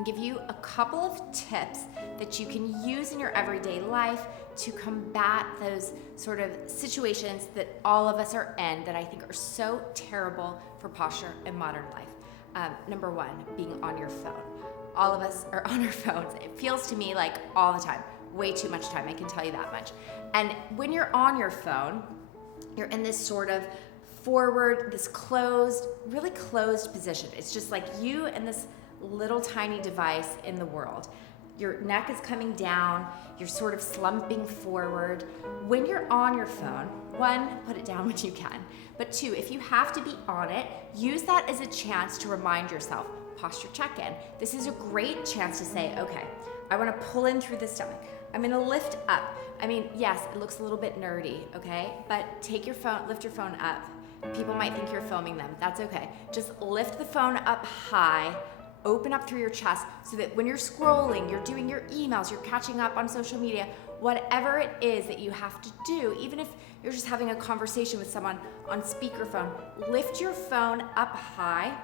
and give you a couple of tips that you can use in your everyday life to combat those sort of situations that all of us are in that I think are so terrible for posture in modern life. Number one, being on your phone. All of us are on our phones. It feels to me like all the time, way too much time, I can tell you that much. And when you're on your phone, you're in this sort of forward, this closed, really closed position. It's just like you and this little tiny device in the world. Your neck is coming down, you're sort of slumping forward. When you're on your phone, one, put it down when you can, but two, if you have to be on it, use that as a chance to remind yourself, posture check-in. This is a great chance to say, okay, I wanna pull in through the stomach. I'm gonna lift up. I mean, yes, it looks a little bit nerdy, okay? But take your phone, lift your phone up. People might think you're filming them, that's okay. Just lift the phone up high, open up through your chest so that when you're scrolling, you're doing your emails, you're catching up on social media, whatever it is that you have to do, even if you're just having a conversation with someone on speakerphone, lift your phone up high,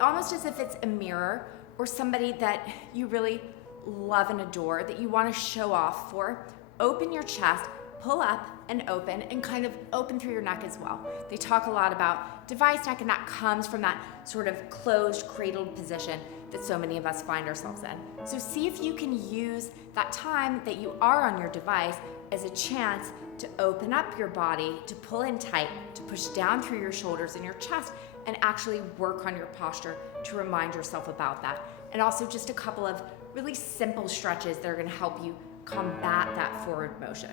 almost as if it's a mirror or somebody that you really love and adore, that you want to show off for. Open your chest, pull up and open, and kind of open through your neck as well. They talk a lot about device neck, and that comes from that sort of closed, cradled position that so many of us find ourselves in. So see if you can use that time that you are on your device as a chance to open up your body, to pull in tight, to push down through your shoulders and your chest, and actually work on your posture to remind yourself about that. And also just a couple of really simple stretches that are gonna help you combat that forward motion.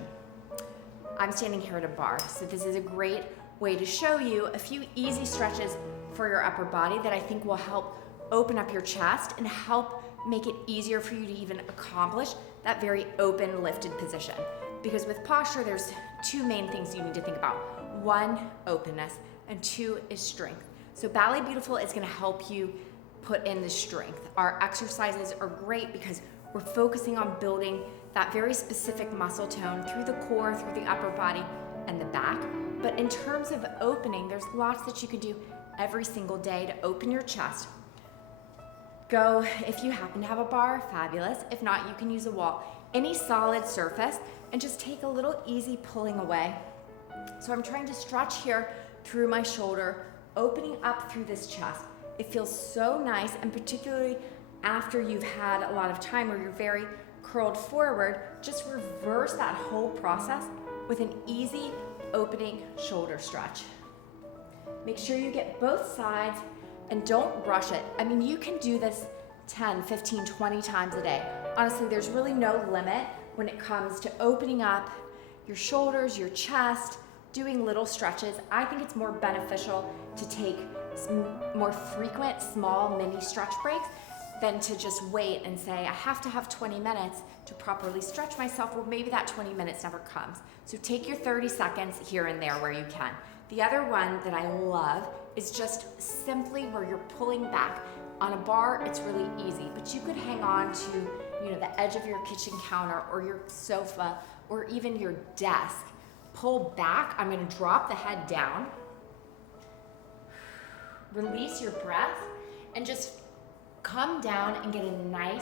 I'm standing here at a bar, so this is a great way to show you a few easy stretches for your upper body that I think will help open up your chest and help make it easier for you to even accomplish that very open, lifted position. Because with posture, there's two main things you need to think about. One, openness, and two is strength. So Ballet Beautiful is gonna help you put in the strength. Our exercises are great because we're focusing on building that very specific muscle tone through the core, through the upper body, and the back. But in terms of opening, there's lots that you can do every single day to open your chest. Go, if you happen to have a bar, fabulous. If not, you can use a wall. Any solid surface, and just take a little easy pulling away. So I'm trying to stretch here through my shoulder, opening up through this chest. It feels so nice, and particularly after you've had a lot of time where you're very curled forward, just reverse that whole process with an easy opening shoulder stretch. Make sure you get both sides and don't rush it. I mean, you can do this 10, 15, 20 times a day. Honestly, there's really no limit when it comes to opening up your shoulders, your chest, doing little stretches. I think it's more beneficial to take more frequent, small, mini stretch breaks than to just wait and say, I have to have 20 minutes to properly stretch myself. Well, maybe that 20 minutes never comes. So take your 30 seconds here and there where you can. The other one that I love is just simply where you're pulling back. On a bar, it's really easy, but you could hang on to, the edge of your kitchen counter or your sofa or even your desk. Pull back. I'm gonna drop the head down. Release your breath and just come down and get a nice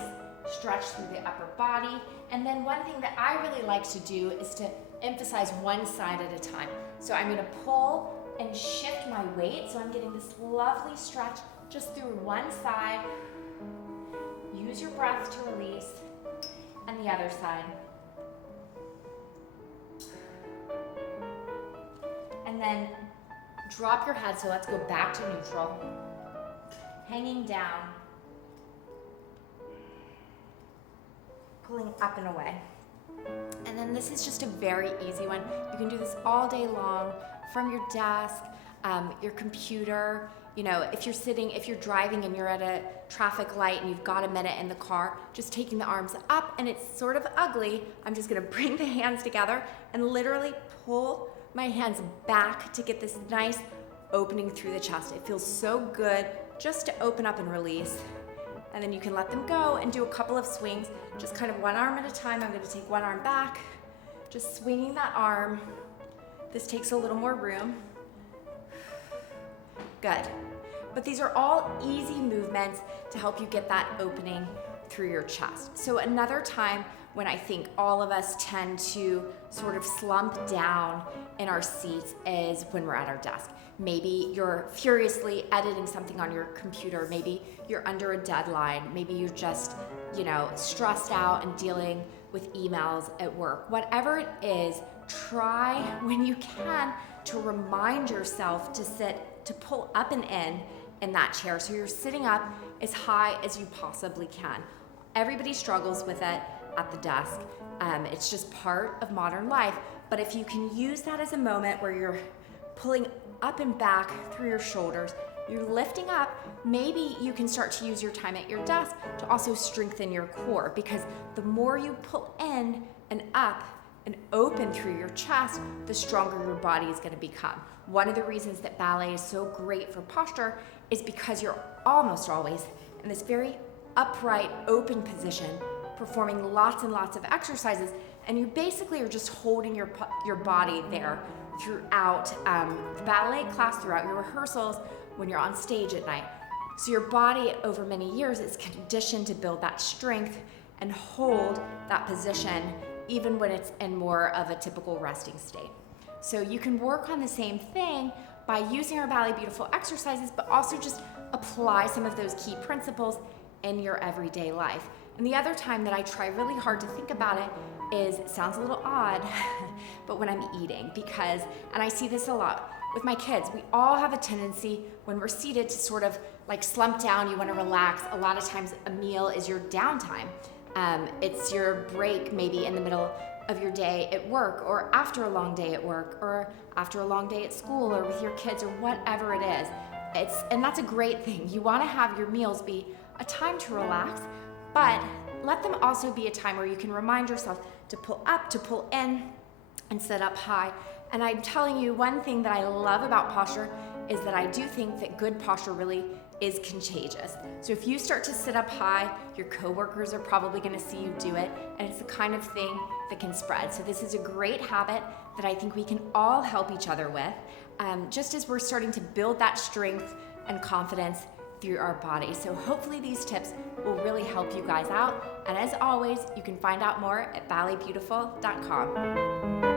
stretch through the upper body. And then one thing that I really like to do is to emphasize one side at a time. So I'm gonna pull and shift my weight. So I'm getting this lovely stretch just through one side. Use your breath to release. And the other side. And then drop your head, so let's go back to neutral. Hanging down. Pulling up and away. And then this is just a very easy one. You can do this all day long from your desk, your computer. If you're driving and you're at a traffic light and you've got a minute in the car, just taking the arms up, and it's sort of ugly. I'm just gonna bring the hands together and literally pull my hands back to get this nice opening through the chest. It feels so good just to open up and release. And then you can let them go and do a couple of swings, just kind of one arm at a time. I'm gonna take one arm back, just swinging that arm. This takes a little more room. Good. but these are all easy movements to help you get that opening through your chest. So another time when I think all of us tend to sort of slump down in our seats is when we're at our desk. Maybe you're furiously editing something on your computer. Maybe you're under a deadline. Maybe you're just, stressed out and dealing with emails at work. Whatever it is, try when you can to remind yourself to pull up and in that chair. So you're sitting up as high as you possibly can. Everybody struggles with it at the desk. It's just part of modern life. But if you can use that as a moment where you're pulling up and back through your shoulders, you're lifting up, maybe you can start to use your time at your desk to also strengthen your core, because the more you pull in and up and open through your chest, the stronger your body is going to become. One of the reasons that ballet is so great for posture is because you're almost always in this very upright, open position, performing lots and lots of exercises, and you basically are just holding your body there throughout the ballet class, throughout your rehearsals, when you're on stage at night. So your body over many years is conditioned to build that strength and hold that position even when it's in more of a typical resting state. So you can work on the same thing by using our Ballet Beautiful exercises, but also just apply some of those key principles in your everyday life. And the other time that I try really hard to think about it is, it sounds a little odd, but when I'm eating, and I see this a lot with my kids, we all have a tendency when we're seated to sort of like slump down, you wanna relax. A lot of times a meal is your downtime. It's your break maybe in the middle of your day at work, or after a long day at work, or after a long day at school, or with your kids, or whatever it is. And that's a great thing. You wanna have your meals be a time to relax, but let them also be a time where you can remind yourself to pull up, to pull in, and sit up high. And I'm telling you, one thing that I love about posture is that I do think that good posture really is contagious. So if you start to sit up high, your coworkers are probably gonna see you do it, and it's the kind of thing that can spread. So this is a great habit that I think we can all help each other with, just as we're starting to build that strength and confidence through our body. So hopefully these tips will really help you guys out. And as always, you can find out more at balletbeautiful.com.